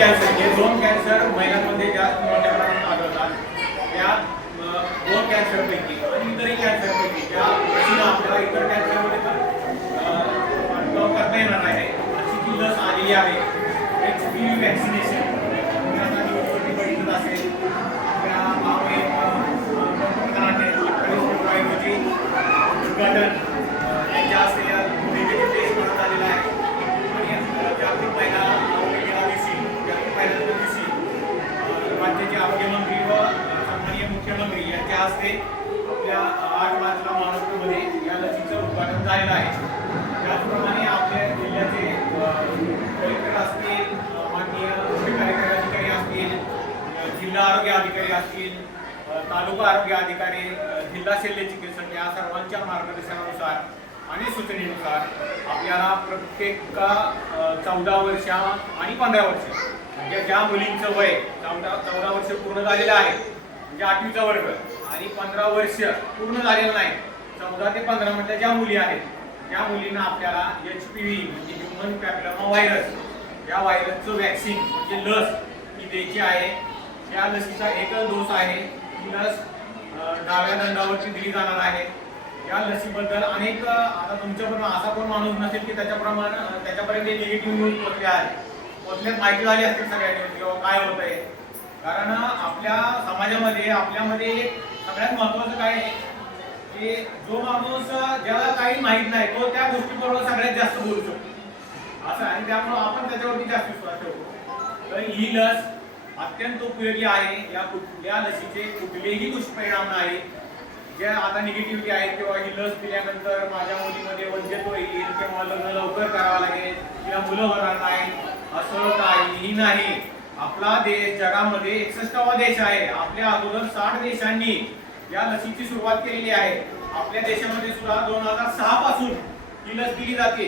Cancer हे दोन cancer महिलांमध्ये जास्त मोठ्या प्रमाणात आढळतात. त्या दोन कॅन्सरपैकी आणि इतरही कॅन्सरपैकी त्या लसीला आपल्याला इतर कॅन्सरमध्ये पण करता येणार आहे. अशी जी लस आलेली आहे HPV व्हॅक्सिनेशन बघितलं असेल आपल्या रोजी उद्घाटन यांच्या असलेल्या देश करण्यात आलेला आहे. आणि जागतिक महिला राज्याचे आरोग्यमंत्री व सन्माननीय मुख्यमंत्री यांच्या हस्ते आपल्या 8 मार्चला महाराष्ट्रामध्ये या लसीचं उद्घाटन झालेलं आहे. त्याचप्रमाणे आपल्या जिल्ह्याचे कलेक्टर असतील, माननीय मुख्य कार्यकारी अधिकारी असतील, जिल्हा आरोग्य अधिकारी असतील, तालुका आरोग्य अधिकारी, जिल्हा शल्य चिकित्सक या सर्वांच्या मार्गदर्शनानुसार आणि सूचनेनुसार आपल्याला प्रत्येक 14 वर्ष आणि 15 वर्ष म्हणजे ज्या मुलींचं वय 14 वर्ष पूर्ण झालेलं आहे म्हणजे 8वीचा वर्ग आणि 15 वर्ष पूर्ण झालेलं नाही 14 ते 15 म्हणजे ज्या मुली आहेत त्या मुलींना आपल्याला HPV म्हणजे ह्यूमन पॅपिलोमा व्हायरस या व्हायरसचं व्हॅक्सिन म्हणजे लस ही द्यायची आहे. या लसीचा एकच डोस आहे. ही लस डाव्या दंडावरती दिली जाणार आहे. या लसीबद्दल अनेक आता तुमच्याबरोबर असा कोण माणूस नसेल की त्याच्यापर्यंत निगेटिव्ह न्यूज पोचल्यात माहिती झाली असते सगळ्यांनी किंवा काय होत आहे. कारण आपल्या समाजामध्ये आपल्यामध्ये सगळ्यात महत्त्वाचं काय आहे की जो माणूस ज्याला काही माहीत नाही तो त्या गोष्टीबरोबर सगळ्यात जास्त बोलू शकतो असं आणि त्यामुळे आपण त्याच्यावरती जास्त विश्वास ठेवतो. तर ही लस अत्यंत उपयोगी आहे. या लसीचे कुठलेही दुष्परिणाम नाही. जे आता निगेटिव्हिटी आहे किंवा ही लस दिल्यानंतर माझ्या मुलीमध्ये वंध्यत्व येईल किंवा लग्न लवकर करावं लागेल किंवा मुलं होणार नाही असं काहीही नाही. आपला देश जगामध्ये 61वा देश आहे. आपल्या अगोदर 60 देशांनी या लसीची सुरुवात केलेली आहे. आपल्या देशामध्ये सुद्धा 2006 पासून ही लस दिली जाते.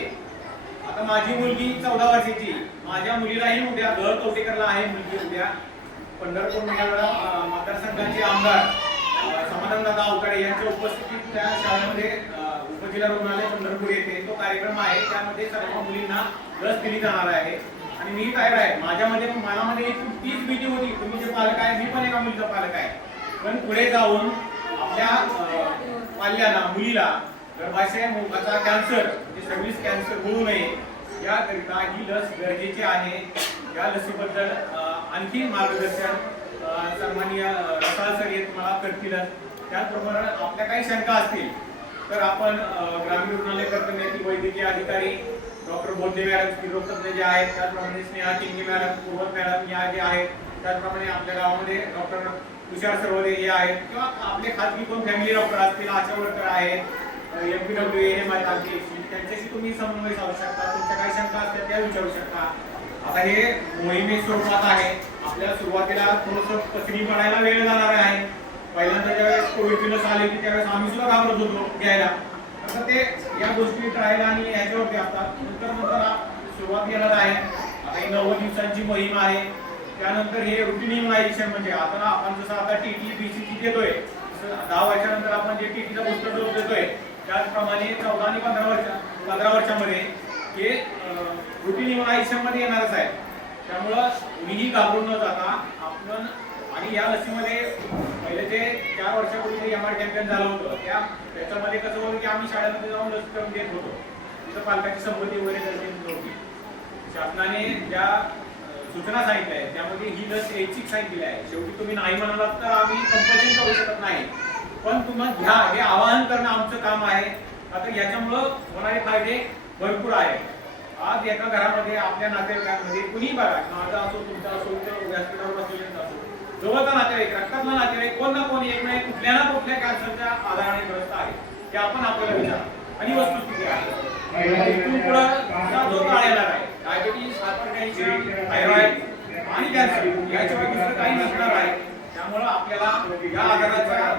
आता माझी मुलगी 14 वर्षाची, माझ्या मुलीलाही उद्या घर कवटेकरला आहे मुलगी उद्या पंढरपूर मतदारसंघाचे आमदार समाधानदादा अवकाडे यांच्या उपस्थितीत त्या शाळेमध्ये उपजिल्हा रुग्णालय पंढरपूर येथे तो कार्यक्रम आहे. त्यामध्ये सर्व मुलींना लस दिली जाणार आहे आणि मी तयार आहे. मनामध्ये तीच भीती होती. तुम्ही जे पालक आहे मी पण एका मुलीचा पालक आहे. पण पुढे जाऊन आपल्या पाल्याला मुलीला गर्भाशय मुखाचा कॅन्सर म्हणजे सर्व्हिस कॅन्सर होऊ नये याकरिता ही लस गरजेची आहे. या लसीबद्दल आणखी मार्गदर्शन सन्माननीय रसाळ सर हे तुम्हाला करतील. त्याचबरोबर आपल्या काही शंका असतील तर आपण ग्रामीण रुग्णालय कर्तव्यातील वैद्यकीय अधिकारी डॉक्टर बोंदे मॅडम स्त्रीरोगतज्ञ जे आहेत, त्याचप्रमाणे स्नेहा टिंगे मॅडम, पूर्वत मॅडम या जे आहेत, त्याचप्रमाणे आपल्या गावामध्ये डॉक्टर तुषार सरवदे हे आहेत किंवा आपले खाजगी कोण फॅमिली डॉक्टर असतील, आशा वर्कर आहेत, MPW ANM आहेत आमचे, त्यांच्याशी तुम्ही समन्वय साधू शकता. तुमच्या काही शंका असतील त्या विचारू शकता. आता हे मोहिमे स्वरूपात आहे. आपल्याला सुरुवातीला थोडंसं पचनी पडायला वेळ जाणार आहे. पहिल्यांदा ज्यावेळेस कोविडची लस आली होती त्यावेळेस आम्ही सुद्धा घाबरत होतो घ्यायला. आता ते या गोष्टी ट्रायला आणि ह्याच्यावरती असतात. नंतर सुरुवात येणार आहे. आता ही 90 दिवसांची मोहीम आहे. त्यानंतर हे रुटीन इम्युनायझेशन म्हणजे आता आपण जसं आता TT BCG देतोय 10 वर्षानंतर आपण जे TTचा बूस्टर डोस देतोय त्याचप्रमाणे 14 आणि 15 वर्षामध्ये हे रुटीन इम्युनायझेशन मध्ये येणारच आहे. त्यामुळं मीही घाबरून न जाता आपण आणि या लसीमध्ये पहिले ते 4 वर्षापूर्वी MR कॅम्पेन झालं होतं त्याच्यामध्ये कसं होतं की आम्ही शाळेमध्ये जाऊन लस करून देत होतो. तिथं पालकांची संमती वगैरे गरजेची नव्हती. शासनाने ज्या सूचना सांगितल्या आहेत त्यामध्ये ही लस ऐच्छिक सांगितलेली आहे. शेवटी तुम्ही नाही म्हणालात तर आम्ही कंपल्शन करू शकत नाही. पण तुम्हाला घ्या हे आवाहन करणं आमचं काम आहे. आता याच्यामुळं होणारे फायदे भरपूर आहेत. आज एका घरामध्ये आपल्या नातेवाईकांमध्ये कुणी बघा माझा असो तुमचा असो व्यासपीठावर असलेला असो जवळचा नातेवाईक रक्तातला नातेवाईक कोण ना कोण एक नाही कुठल्या ना कुठल्या कॅन्सरच्या आजाराने ग्रस्त आहे. ते आपण आपल्याला विचार आणि वस्तुस्थिती आहे. इथून पुढं जो काळ येणार आहे डायबिटीज, हायपरटेन्शन, थायरॉइड आणि कॅन्सर याशिवाय दुसरं काही नसणार आहे. त्यामुळं आपल्याला या आजाराचा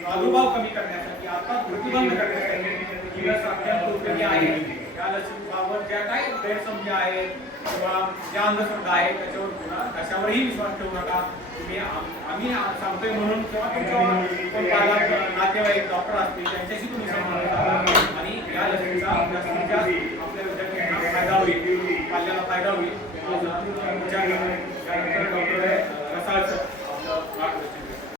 प्रादुर्भाव कमी करण्यासाठी आता प्रतिबंध करण्यासाठी ही लस अत्यंत उपयोगी आहे. या लसीबाबत ज्या काही गैरसमज आहेत किंवा ज्या अंधश्रद्धा आहेत त्याच्यावर पुन्हा कशावरही विश्वास ठेवू नका. तुम्ही आम्ही सांगतोय म्हणून किंवा तुमच्या नातेवाईक डॉक्टर असतील त्यांच्याशी तुम्ही संपर्क करा आणि या लसीचा जास्तीत जास्त आपल्या विद्यार्थ्यांना फायदा होईल, पाल्याला फायदा होईल विचार